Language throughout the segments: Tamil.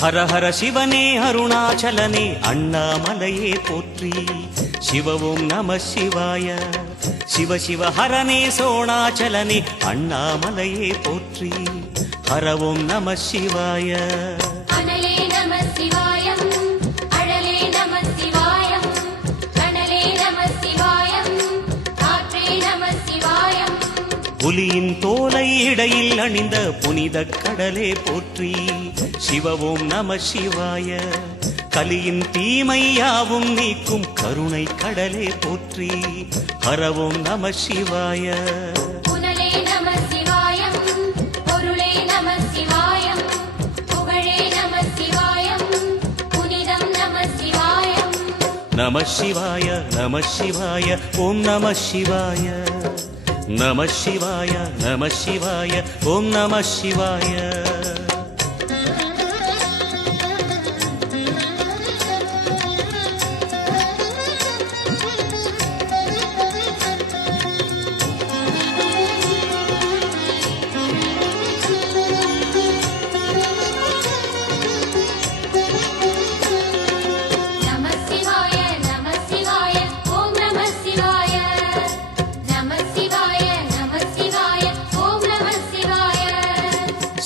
ஹர ஹர சிவனே அருணாச்சலனே அண்ணாமலையே போற்றி. சிவ ஓம் நம சிவாய. சிவ சிவ ஹரனே சோணாச்சலனே அண்ணாமலையே போற்றி. ஹர ஓம் நம சிவாய. அனலே நம சிவாயம், அழலே நம சிவாயம், கனலே நம சிவாயம், காற்றே நம சிவாயம். புலியின் தோலை இடையில் அணிந்த புனித கடலே போற்றி. சிவ ஓம் நம சிவாய. கலியின் தீமையாவும் நீக்கும் கருணை கடலே போற்றி. ஹர ஓம் நம சிவாய. புனலே நம சிவாயம், பொருளே நம சிவாயம், புகழே நம சிவாயம், புனிதம் நம சிவாயம். நம சிவாய நம சிவாய ஓம் நம சிவாய. நம சிவாய நம சிவாய ஓம் நம சிவாய.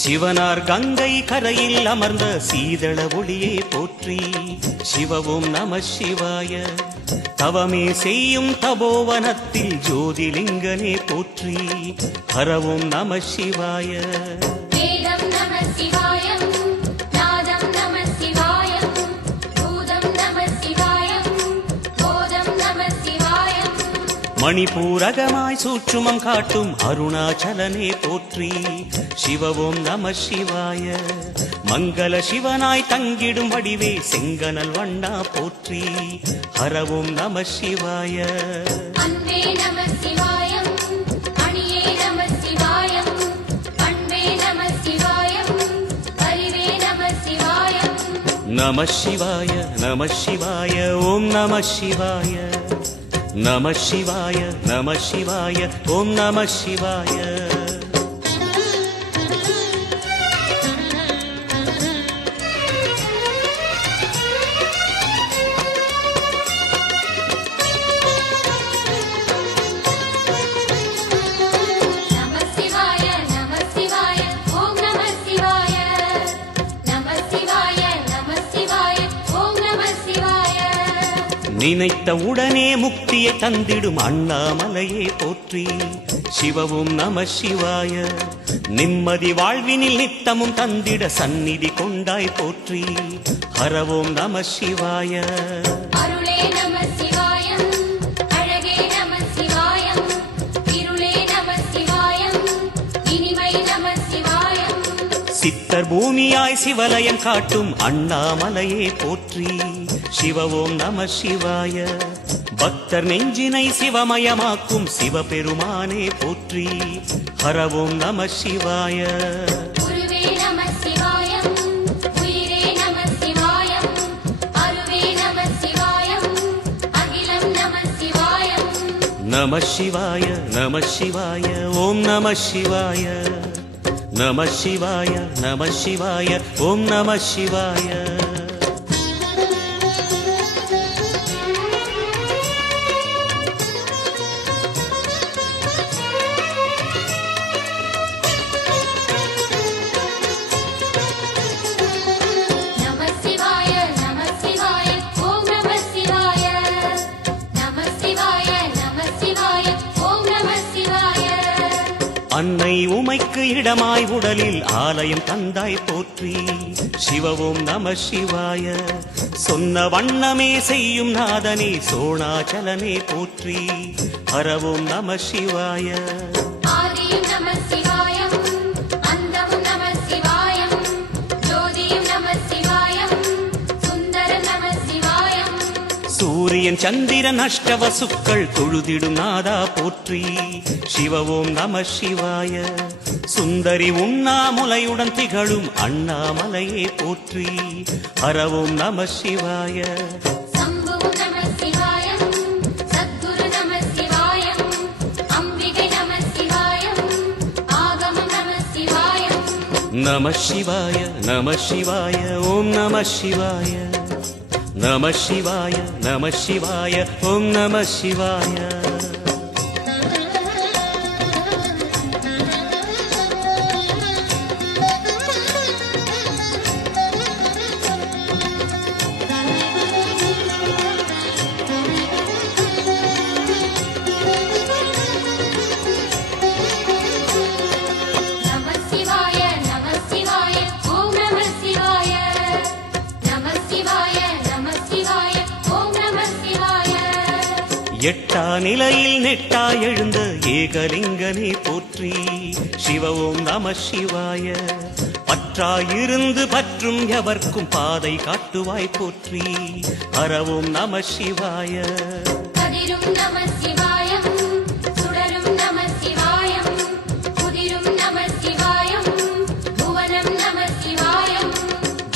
சிவனார் கங்கை கரையில் அமர்ந்த சீதள ஒளியே போற்றி. சிவ ஓம் நம சிவாய. தவமே செய்யும் தபோவனத்தில் ஜோதிலிங்கனே போற்றி. ஹர ஓம் நம சிவாய. வேதம் நம சிவாயம், நாதம் நம சிவாயம், பூதம் நம சிவாயம், போதம் நம சிவாயம். மணிபூரகமாய் சூற்றுமம் காட்டும் அருணாச்சலனே போற்றி. சிவ ஓம் நம சிவாய. மங்கள சிவனாய் தங்கிடும் வடிவே செங்கனல் வண்ணா போற்றி. ஹர ஓம் நம சிவாய. அன்பே நம சிவாயம், அணியே நம சிவாயம், பண்பே நம சிவாயம், அறிவே நம சிவாயம். நம சிவாய நம சிவாய ஓம் நம சிவாய. நம சிவாய நம சிவாய ஓம் நம சிவாய. நினைத்த உடனே முக்தியை தந்திடும் அண்ணாமலையே போற்றி. சிவ ஓம் நம சிவாய. நிம்மதி வாழ்வினில் நித்தமும் தந்திட சந்நிதி கொண்டாய் போற்றி. ஹர ஓம் நம சிவாய. அருளே நம சிவாயம், அழகே நம சிவாயம், இருளே நம சிவாயம், இனிமை நம சிவாயம். சித்தர் பூமியாய் சிவலயம் காட்டும் அண்ணாமலையே போற்றி. சிவ ஓம் நம சிவாய. பக்தர் நெஞ்சினை சிவமயமாக்கும் சிவபெருமானே போற்றி. ஹர ஓம் நம சிவாய. குருவே நம சிவாயம், உயிரே நம சிவாயம், அருவே நம சிவாயம், அகிலம் நம சிவாயம். நம சிவாய நம சிவாய ஓம் நம சிவாய. நம சிவாய நம சிவாய ஓம் நம சிவாய. அன்னை உமைக்கு இடமாய் உடலில் ஆலயம் தந்தாய் போற்றி. சிவ ஓம் நம சிவாய. சொன்ன வண்ணமே செய்யும் நாதனே சோணாச்சலனே போற்றி. ஹர ஓம் நம சிவாய. ஆதியும் நம சிவாயம், அந்தமும் நம சிவாயம், ஜோதியும் நம சிவாயம், சுந்தர நம சிவாயம். சூரியன் சந்திரன் அஷ்டவசுக்கள் தொழுதிடும் நாதா போற்றி. சிவ ஓம் நம சிவாய. சுந்தரி உண்ணாமுலையுடன் திகழும் அண்ணாமலையே போற்றி. ஹர ஓம் நம சிவாய. சம்புவும் நம சிவாயம், சத்குரு நம சிவாயம், அம்பிகை நம சிவாயம், ஆகமம் நம சிவாயம். நம சிவாய நம சிவாய ஓம் நம சிவாய நம சிவாய நம சிவாய ஓம் நம சிவாய எட்டா நிலையில் நெட்டா எழுந்த ஏகலிங்கனே போற்றி சிவ ஓம் நம சிவாய பற்றாயிருந்து பற்றும் எவர்க்கும் பாதை காட்டுவாய் போற்றி ஹர ஓம் நம சிவாய கதிரும் நம சிவாயம் சுடரும் நம சிவாயம் குதிரும் நம சிவாயம் புவனம் நம சிவாயம்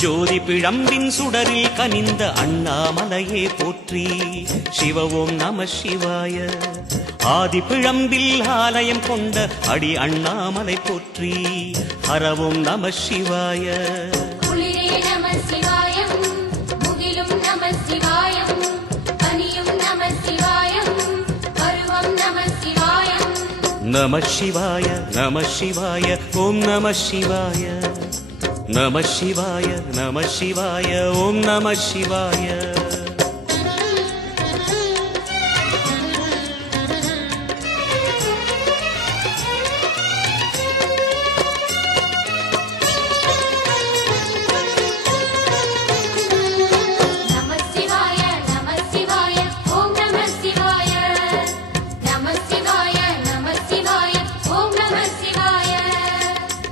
ஜோதி பிழம்பின் சுடரில் கனிந்த அண்ணாமலையே போற்றி சிவ ஓம் நம சிவாய ஆதி பிழம்பில் ஆலயம் கொண்ட அடி அண்ணாமலை போற்றி ஹர ஓம் நம சிவாய குளிரே நம சிவாயம் முகிலும் நம சிவாயம் பனியும் நம சிவாயம் பருவம் நம சிவாயம் நம சிவாய நம சிவாய ஓம் நம சிவாய நம சிவாய நம சிவாய ஓம் நம சிவாய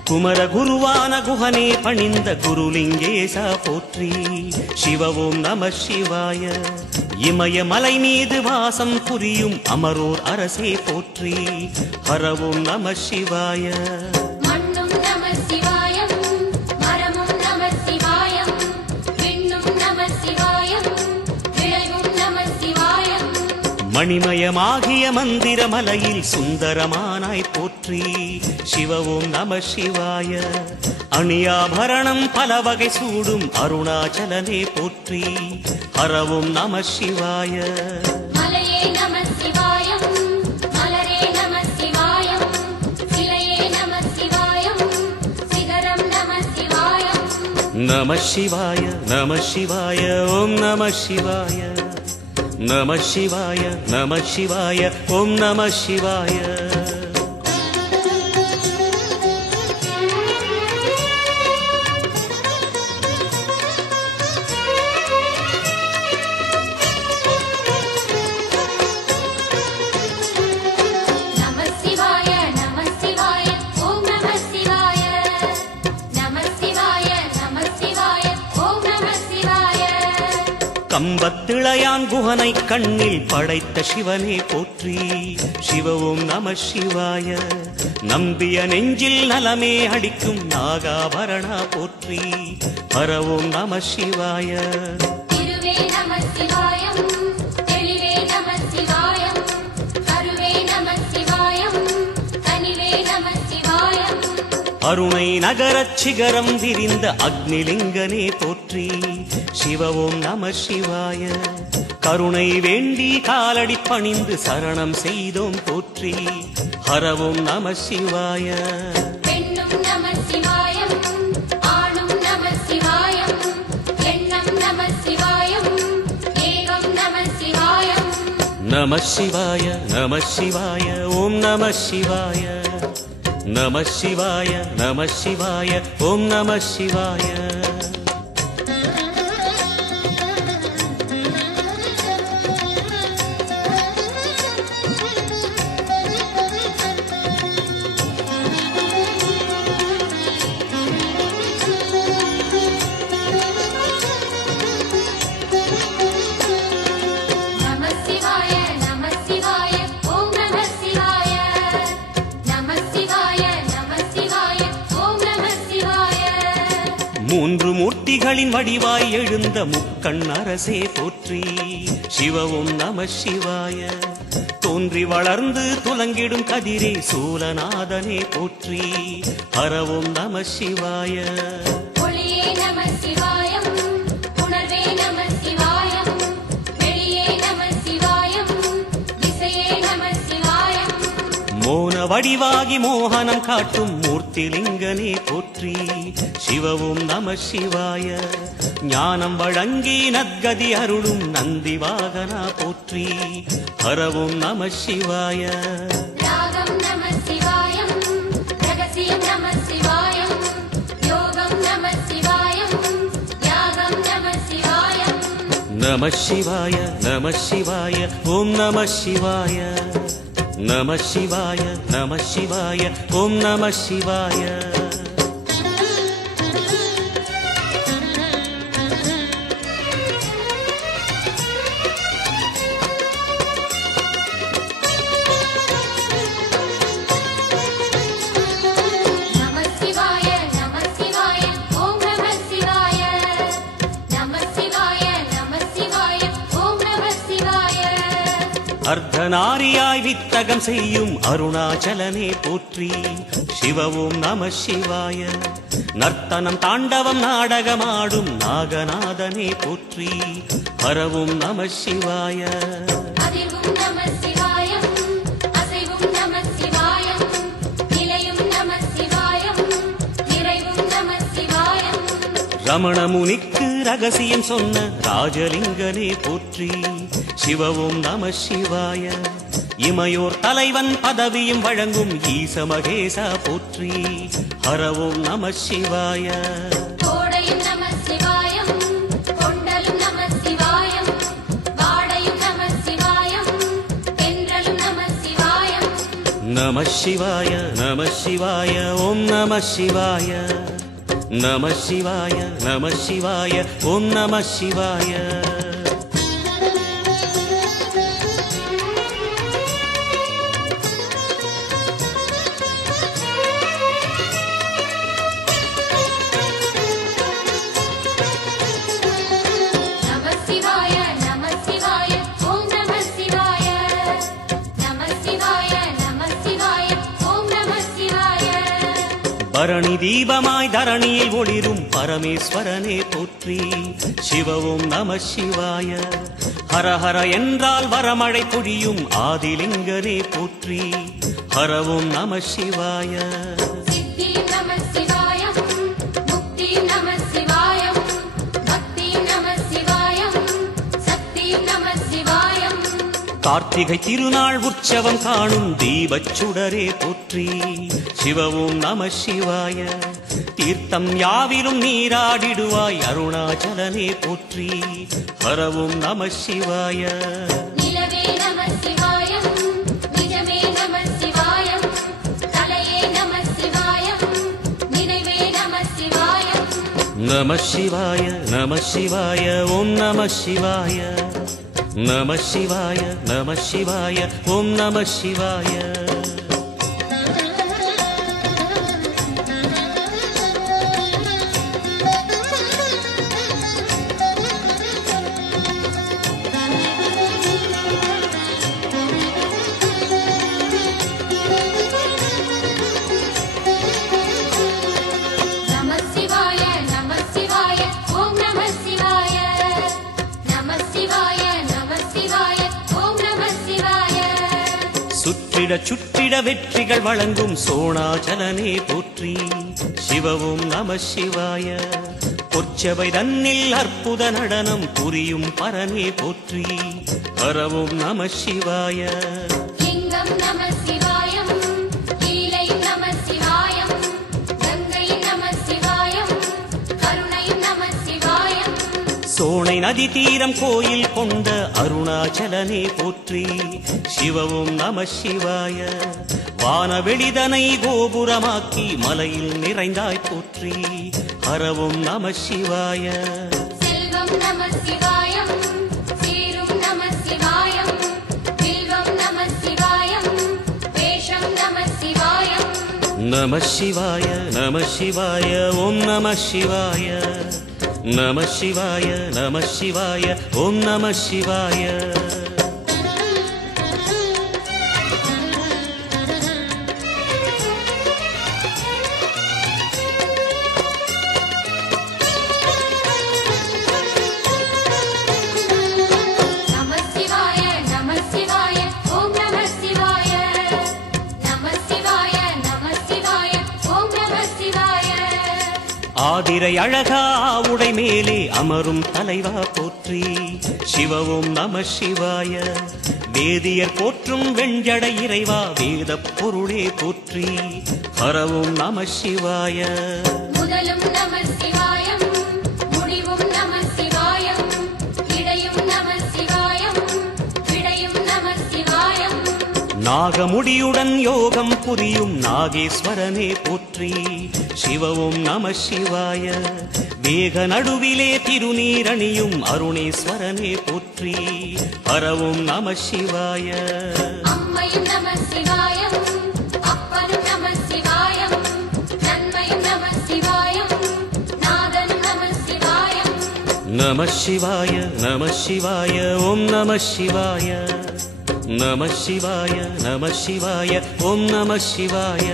குமர குருவான குஹனே பணிந்த குருலிங்கேசா போற்றி சிவ ஓம் நம சிவாய இமயமலை மீது வாசம் புரியும் அமரோர் அரசே போற்றி ஹர ஓம் நம சிவாய மண்ணும் நம சிவாயம் மரமும் நம சிவாயம் விண்ணும் நம சிவாயம் விளைவும் நம சிவாயம் மணிமயமாகிய மந்திர மலையில் சுந்தரமானாய் போற்றி சிவ ஓம் நம சிவாய அணியாபரணம் பல வகை சூடும் அருணாச்சலனே போற்றி ஹர ஓம் நம சிவாய மலையே நம சிவாயம் மலரே நம சிவாயம் சிலையே நம சிவாயம் சிகரம் நம சிவாயம் நம சிவாய நம சிவாய ஓம் நம சிவாய நம சிவாய நம சிவாய ஓம் நம சிவாய கம்பத்திளையான் குஹனை கண்ணில் படைத்த சிவனே போற்றி சிவ ஓம் நம சிவாய நம்பிய நெஞ்சில் நலமே அடிக்கும் நாகாபரணா போற்றி ஹர ஓம் நம சிவாய திருவே நம சிவாயம் தெளிவே நம சிவாயம் கருவே நம சிவாயம் கனிவே நம சிவாயம் அருணை நகரச் சிகரம் விரிந்த அக்னிலிங்கனே போற்றி சிவ ஓம் நம சிவாய கருணை வேண்டி காலடி பணிந்து சரணம் செய்தோம் போற்றி ஹர ஓம் நம சிவாய பெண்ணும் நம சிவாயம் ஆணும் நம சிவாயம் எண்ணம் நம சிவாயம் ஏகம் நம சிவாயம் நம சிவாய நம சிவாய ஓம் நம சிவாய நம சிவாய நம சிவாய ஓம் நம சிவாய மும்மூர்த்திகளின் வடிவாய் எழுந்த முக்கண் அரசே போற்றி. சிவவும் நம சிவாய. தோன்றி வளர்ந்து துலங்கிடும் கதிரே சூலநாதனே போற்றி. ஹரவும் நம சிவாய. ஒளியே நம சிவாயம், உணர்வே நம சிவாயம், வெளியே நம சிவாயம், திசையே நம சிவாயம். மோன வடிவாகி மோகனம் காட்டும் மூர்த்திலிங்கனே போற்றி. சிவவும் நம சிவாய. ஞானம் வழங்கி நற்கதி அருளும் நந்தி வாகனா போற்றி. ஹரவும் நம சிவாய. ராகம் நம சிவாயம், ரகசியம் நம சிவாயம், யோகம் நம சிவாயம், யாகம் நம சிவாயம். நம சிவாய நம சிவாய ஓம் நம சிவாய. நம சிவாய நம சிவாய ஓம் நம சிவாய. நம சிவாய நம சிவாய ஓம் நம சிவாய. நம சிவாய நம சிவாய ஓம் நம சிவாய. அர்த்தநாரியாய் வித்தகம் செய்யும் அருணாச்சலனே போற்றி. சிவவும் நம சிவாய. நர்த்தனம் தாண்டவம் நாடகமாடும் நாகநாதனே போற்றி. ஹரவும் நம சிவாய. அதிர்வும் நம சிவாயம், அசைவும் நம சிவாயம், நிலையும் நம சிவாயம், நிறைவும் நம சிவாயம். ரமண முனிக்கு ரகசியம் சொன்ன ராஜலிங்கனே போற்றி. சிவவும் நம சிவாய. இமையோர் தலைவன் பதவியும் வழங்கும் ஈச மகேசா போற்றி. ஹரவும் நம சிவாய. கோடையும் நம சிவாயம், கொண்டலும் நம சிவாயம், வாடையும் நம சிவாயம், தென்றலும் நம சிவாயம். நம சிவாய நம சிவாய ஓம் நம சிவாய. நம சிவாய நம சிவாய ஓம் நம சிவாய. நம சிவாய நம சிவாய ஓம் நம சிவாய. நம சிவாய நம சிவாய ஓம் நம சிவாய. பரணி தீபமாய் தரணியில் ஒளிரும் பரமேஸ்வரனே போற்றி. சிவவும் நம சிவாய. ஹர ஹர என்றால் வரமழை பொழியும் ஆதிலிங்கனே போற்றி. ஹரவும் நம சிவாய. சித்தியும் நம சிவாயம், முக்தியும் நம சிவாயம், பக்தியும் நம சிவாயம், சக்தியும் நம சிவாயம். கார்த்திகை திருநாள் உற்சவம் காணும் தீபச்சுடரே போற்றி. சிவவும் நம சிவாய. தீர்த்தம் யாவிலும் நீராடிடுவாய் அருணாச்சலனே போற்றி. ஹரவும் நம சிவாய. நிலவே நம சிவாயம், நிஜமே நம சிவாயம், தலையே நம சிவாயம், நினைவே நம சிவாயம். நம சிவாய நம சிவாய ஓம் நம சிவாய. நம சிவாய நம சிவாய ஓம் நம சிவாய. நம சிவாய நம சிவாய ஓம் நம சிவாய. நம சிவாய நம சிவாய ஓம் நம சிவாய. சுற்றிட சுற்றிட வெற்றிகள் வழங்கும் சோணாச்சலனே போற்றி. சிவவும் நம சிவாய. பொற்சபை தன்னில் அற்புத நடனம் புரியும் பரனே போற்றி. ஹரவும் நம சிவாய. லிங்கம் நம சிவாயம், லீலையும் நம சிவாயம், கங்கையும் நம சிவாயம், கருணையும் நம சிவாயம். சோனை நதி தீரம் கோயில் கொண்ட அருணாச்சலனே போற்றி. சிவவும் நம சிவாய. வானவெளிதனை கோபுரமாக்கி மலையில் நிறைந்தாய் போற்றி. ஹரவும் நம சிவாய. செல்வம் நம சிவாயம், சீரும் நம சிவாயம், வில்வம் நம சிவாயம், வேஷம் நம சிவாயம். நம சிவாய நம சிவாய ஓம் நம சிவாய. நம சிவாய நம சிவாய ஓம் நம சிவாய. ஆதிரை அழகா உடை மேலே அமரும் தலைவா போற்றி சிவவும் நம சிவாய. வேதியர் போற்றும் வெண்ஜடை இறைவா வேத பொருளே போற்றி ஹரவும் நம சிவாய. முதலும் நம சிவாயம் முடிவும் நம சிவாயம் இடையும் நம சிவாயம் விடையும் நம சிவாயம். நாகமுடியுடன் யோகம் புரியும் நாகேஸ்வரனே போற்றி சிவவும் நம சிவாய. வேக நடுவிலே திருநீரணியும் அருணேஸ்வரனே போற்றி ஹரவும் நம சிவாய. அம்மையும் நம சிவாயம் அப்பனும் நம சிவாயம் நன்மையும் நம சிவாயம் நாதனும் நம சிவாயம். நம சிவாய நம சிவாய ஓம் நம சிவாய. நம சிவாய நம சிவாய ஓம் நம சிவாய.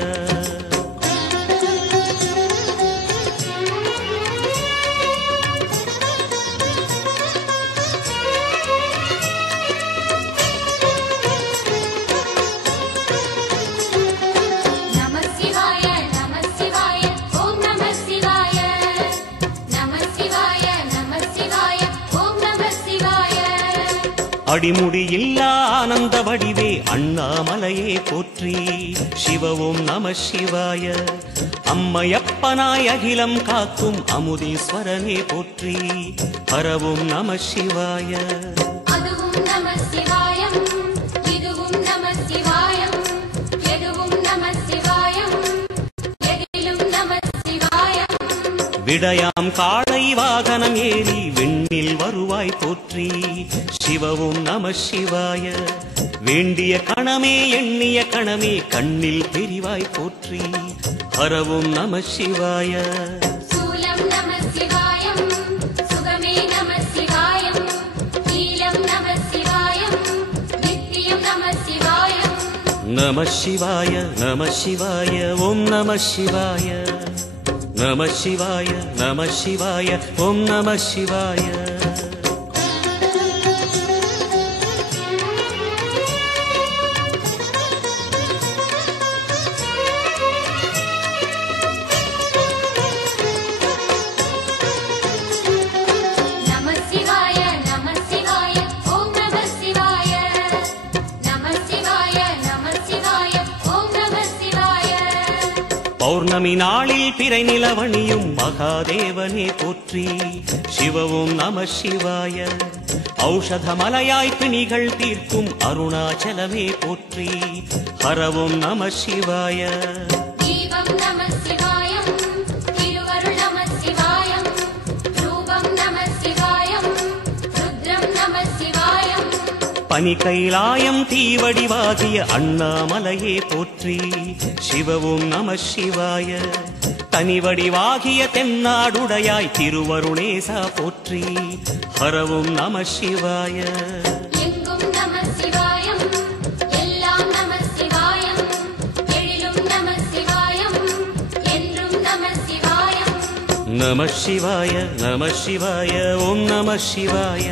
அடிமுடி இல்லா ஆனந்த வடிவே அண்ணாமலையே போற்றி சிவவும் நம சிவாய. அம்மையப்பனாய் அகிலம் காக்கும் அமுதீஸ்வரனே போற்றி ஹரவும் நம சிவாய. அதுவும் நம சிவாயம் இதுவும் நம சிவாயம் எதுவும் நம சிவாயம் எதிலும் நம சிவாயம். விடயாம் காளை வாகனம் ஏறி விண்ணில் வருவாய் போற்றி சிவவும் நம சிவாய. வேண்டிய கணமே எண்ணிய கணமே கண்ணில் தெரிவாய் போற்றி ஹரவும் நம சிவாய. சூலம் நம சிவாயம் சுகமே நம சிவாயம் நீலம் நம சிவாயம் நித்தியம் நம சிவாயம். நம சிவாய நம சிவாய ஓம் நம சிவாய. நம சிவாய நம சிவாய ஓம் நம சிவாய. பௌர்ணமி நாளில் பிறை நிலவணியும் மகாதேவனே போற்றி சிவவும் நம சிவாய. ஔஷத மலையாய் பிணிகள் தீர்க்கும் அருணாச்சலமே போற்றி ஹரவும் நம சிவாய. தீபம் நம சிவாயம் திருவருள் நம சிவாயம் ரூபம் நம சிவாயம் ருத்ரம் நம சிவாயம். பனி கைலாயம் தீவடிவாகிய அண்ணாமலையே போற்றி சிவவும் நம சிவாய. தனிவடிவாகிய தென்னாடுடையாய் திருவருணேசா போற்றி ஹரவும் நம சிவாய. எங்கும் நம சிவாயம் எல்லாம் நம சிவாயம் எழிலும் நம சிவாயம் என்றும் நம சிவாயம். நம சிவாய நம சிவாய ஓம் நம சிவாய.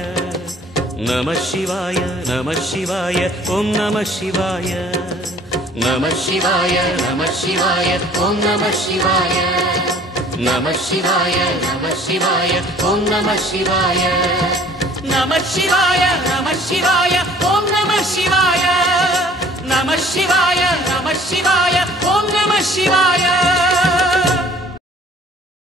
நம சிவாய நம சிவாய ஓம் நம சிவாய. நம சிவாய நம சிவாய ஓம் நம சிவாய. நம சிவாய நம சிவாய ஓம் நம சிவாய. நம சிவாய நம சிவாய ஓம் நம சிவாய. நம சிவாய நம சிவாய ஓம் நம சிவாய.